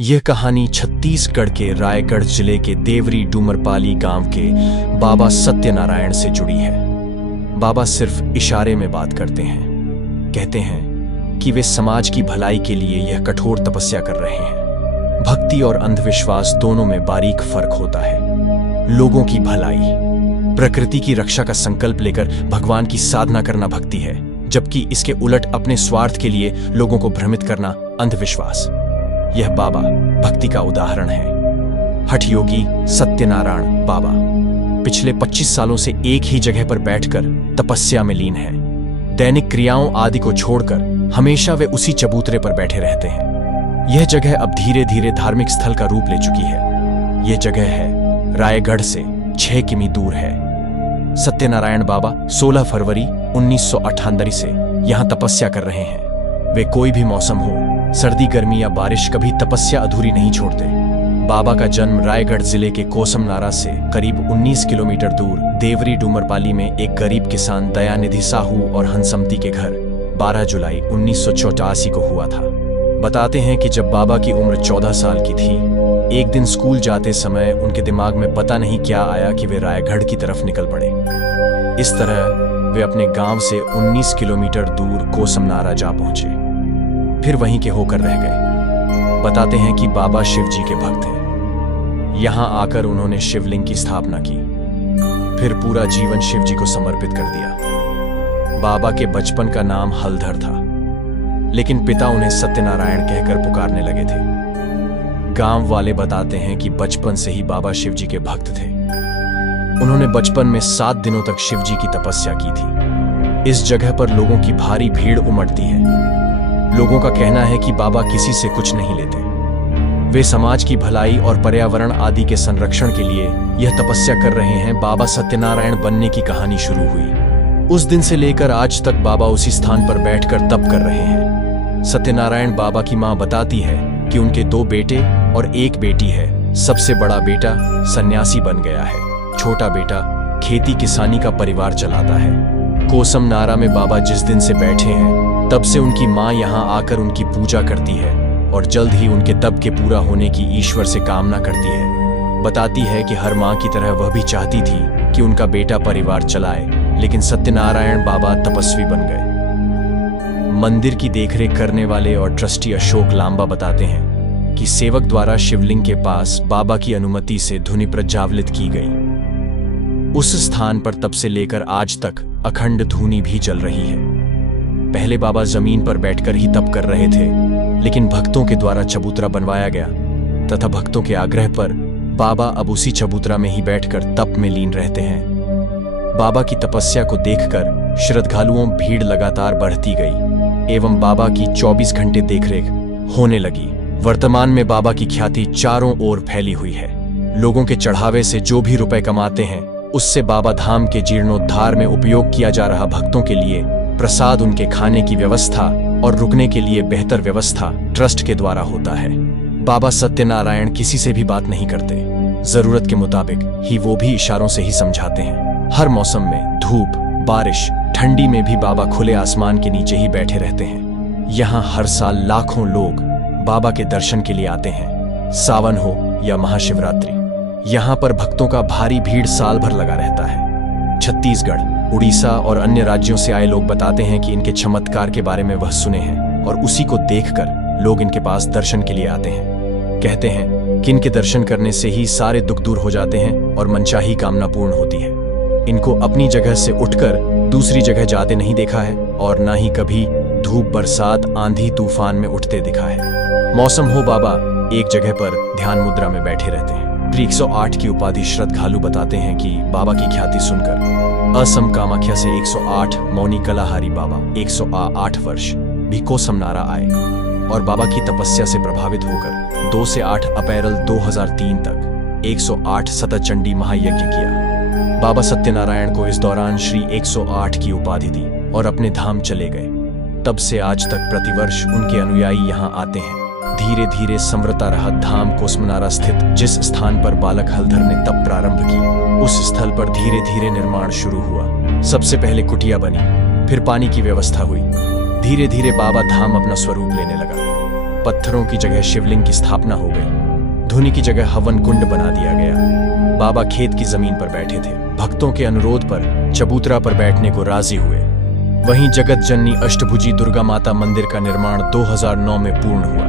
यह कहानी छत्तीसगढ़ के रायगढ़ जिले के देवरी डूमरपाली गांव के बाबा सत्यनारायण से जुड़ी है। बाबा सिर्फ इशारे में बात करते हैं। कहते हैं कि वे समाज की भलाई के लिए यह कठोर तपस्या कर रहे हैं। भक्ति और अंधविश्वास दोनों में बारीक फर्क होता है। लोगों की भलाई, प्रकृति की रक्षा का संकल्प लेकर भगवान की साधना करना भक्ति है, जबकि इसके उलट अपने स्वार्थ के लिए लोगों को भ्रमित करना अंधविश्वास। यह बाबा भक्ति का उदाहरण है। हठ योगी सत्यनारायण बाबा पिछले 25 सालों से एक ही जगह पर बैठकर तपस्या में लीन है। दैनिक क्रियाओं आदि को छोड़कर हमेशा वे उसी चबूतरे पर बैठे रहते हैं। यह जगह अब धीरे धीरे धार्मिक स्थल का रूप ले चुकी है। यह जगह है रायगढ़ से 6 किमी दूर है। सत्यनारायण बाबा 16 फरवरी 1998 से यहाँ तपस्या कर रहे हैं। वे कोई भी मौसम हो, सर्दी, गर्मी या बारिश, कभी तपस्या अधूरी नहीं छोड़ते। बाबा का जन्म रायगढ़ जिले के कोसमनारा से करीब 19 किलोमीटर दूर देवरी डूमरपाली में एक गरीब किसान दयानिधि साहू और हंसमती के घर 12 जुलाई 1984 को हुआ था। बताते हैं कि जब बाबा की उम्र 14 साल की थी, एक दिन स्कूल जाते समय उनके दिमाग में पता नहीं क्या आया कि वे रायगढ़ की तरफ निकल पड़े। इस तरह वे अपने गांव से 19 किलोमीटर दूर कोसमनारा जा पहुंचे, फिर वहीं के होकर रह गए। बताते हैं कि बाबा शिव जी के भक्त हैं। यहां आकर उन्होंने शिवलिंग की स्थापना की, फिर पूरा जीवन शिव जी को समर्पित कर दिया। बाबा के बचपन का नाम हलधर था, लेकिन पिता उन्हें सत्यनारायण कहकर पुकारने लगे थे। गांव वाले बताते हैं कि बचपन से ही बाबा शिव जी के भक्त थे। उन्होंने बचपन में 7 दिनों तक शिव जी की तपस्या की थी। इस जगह पर लोगों की भारी भीड़ उमड़ती है। लोगों का कहना है कि बाबा किसी से कुछ नहीं लेते। वे समाज की भलाई और पर्यावरण आदि के संरक्षण के लिए यह तपस्या कर रहे हैं। बाबा सत्यनारायण बनने की कहानी शुरू हुई। उस दिन से लेकर आज तक बाबा उसी स्थान पर बैठकर तप कर रहे हैं। सत्यनारायण बाबा की मां बताती है कि उनके 2 बेटे और 1 बेटी है। सबसे बड़ा बेटा सन्यासी बन गया है, छोटा बेटा खेती किसानी का परिवार चलाता है। कोसमनारा में बाबा जिस दिन से बैठे हैं, तब से उनकी मां यहां आकर उनकी पूजा करती है और जल्द ही उनके तप के पूरा होने की ईश्वर से कामना करती है। बताती है कि हर मां की तरह वह भी चाहती थी कि उनका बेटा परिवार चलाए, लेकिन सत्यनारायण बाबा तपस्वी बन गए। मंदिर की देखरेख करने वाले और ट्रस्टी अशोक लांबा बताते हैं कि सेवक द्वारा शिवलिंग के पास बाबा की अनुमति से धुनी प्रज्वालित की गई। उस स्थान पर तब से लेकर आज तक अखंड धूनी भी चल रही है। पहले बाबा जमीन पर बैठकर ही तप कर रहे थे, लेकिन भक्तों के द्वारा चबूतरा बनवाया गया तथा भक्तों के आग्रह पर बाबा अब उसी चबूतरा में ही बैठकर तप में लीन रहते हैं। बाबा की तपस्या को देखकर श्रद्धालुओं भीड़ लगातार बढ़ती गई एवं बाबा की 24 घंटे देखरेख होने लगी। वर्तमान में बाबा की ख्याति चारों ओर फैली हुई है। लोगों के चढ़ावे से जो भी रुपए कमाते हैं, उससे बाबा धाम के जीर्णोद्धार में उपयोग किया जा रहा भक्तों के लिए प्रसाद, उनके खाने की व्यवस्था और रुकने के लिए बेहतर व्यवस्था ट्रस्ट के द्वारा होता है। बाबा सत्यनारायण किसी से भी बात नहीं करते। जरूरत के मुताबिक ही वो भी इशारों से ही समझाते हैं। हर मौसम में धूप, बारिश, ठंडी में भी बाबा खुले आसमान के नीचे ही बैठे रहते हैं। यहाँ हर साल लाखों लोग बाबा के दर्शन के लिए आते हैं, सावन हो या महाशिवरात्रि। यहाँ पर भक्तों का भारी भीड़ साल भर लगा रहता है। छत्तीसगढ़, उड़ीसा और अन्य राज्यों से आए लोग बताते हैं कि इनके चमत्कार के बारे में वह सुने हैं और उसी को देखकर लोग इनके पास दर्शन के लिए आते हैं। कहते हैं कि इनके दर्शन करने से ही सारे दुख दूर हो जाते हैं और मनचाही कामना पूर्ण होती है। इनको अपनी जगह से उठकर दूसरी जगह जाते नहीं देखा है और ना ही कभी धूप, बरसात, आंधी, तूफान में उठते दिखा है। मौसम हो, बाबा एक जगह पर ध्यान मुद्रा में बैठे रहते हैं। 108 की उपाधि श्रद्धालु बताते हैं कि बाबा की ख्याति सुनकर असम कामाख्या से 108 मौनी कलाहारी बाबा 108 वर्ष भी कोसमनारा आए और बाबा की तपस्या से प्रभावित होकर 2 से 8 अप्रैल 2003 तक 108 सतचंडी महायज्ञ किया। बाबा सत्यनारायण को इस दौरान श्री 108 की उपाधि दी और अपने धाम चले गए। तब से आज तक प्रतिवर्ष उनके अनुयायी यहाँ आते हैं। धीरे धीरे संवरता रहा धाम कोसमनारा स्थित जिस स्थान पर बालक हलधर ने तप प्रारंभ की, उस स्थल पर धीरे धीरे निर्माण शुरू हुआ। सबसे पहले कुटिया बनी, फिर पानी की व्यवस्था हुई। धीरे धीरे बाबा धाम अपना स्वरूप लेने लगा। पत्थरों की जगह शिवलिंग की स्थापना हो गई। धुनी की जगह हवन कुंड बना दिया गया। बाबा खेत की जमीन पर बैठे थे। भक्तों के अनुरोध पर चबूतरा पर बैठने को राजी हुए। वहीं जगत जननी अष्टभुजी दुर्गा माता मंदिर का निर्माण 2009 में पूर्ण हुआ।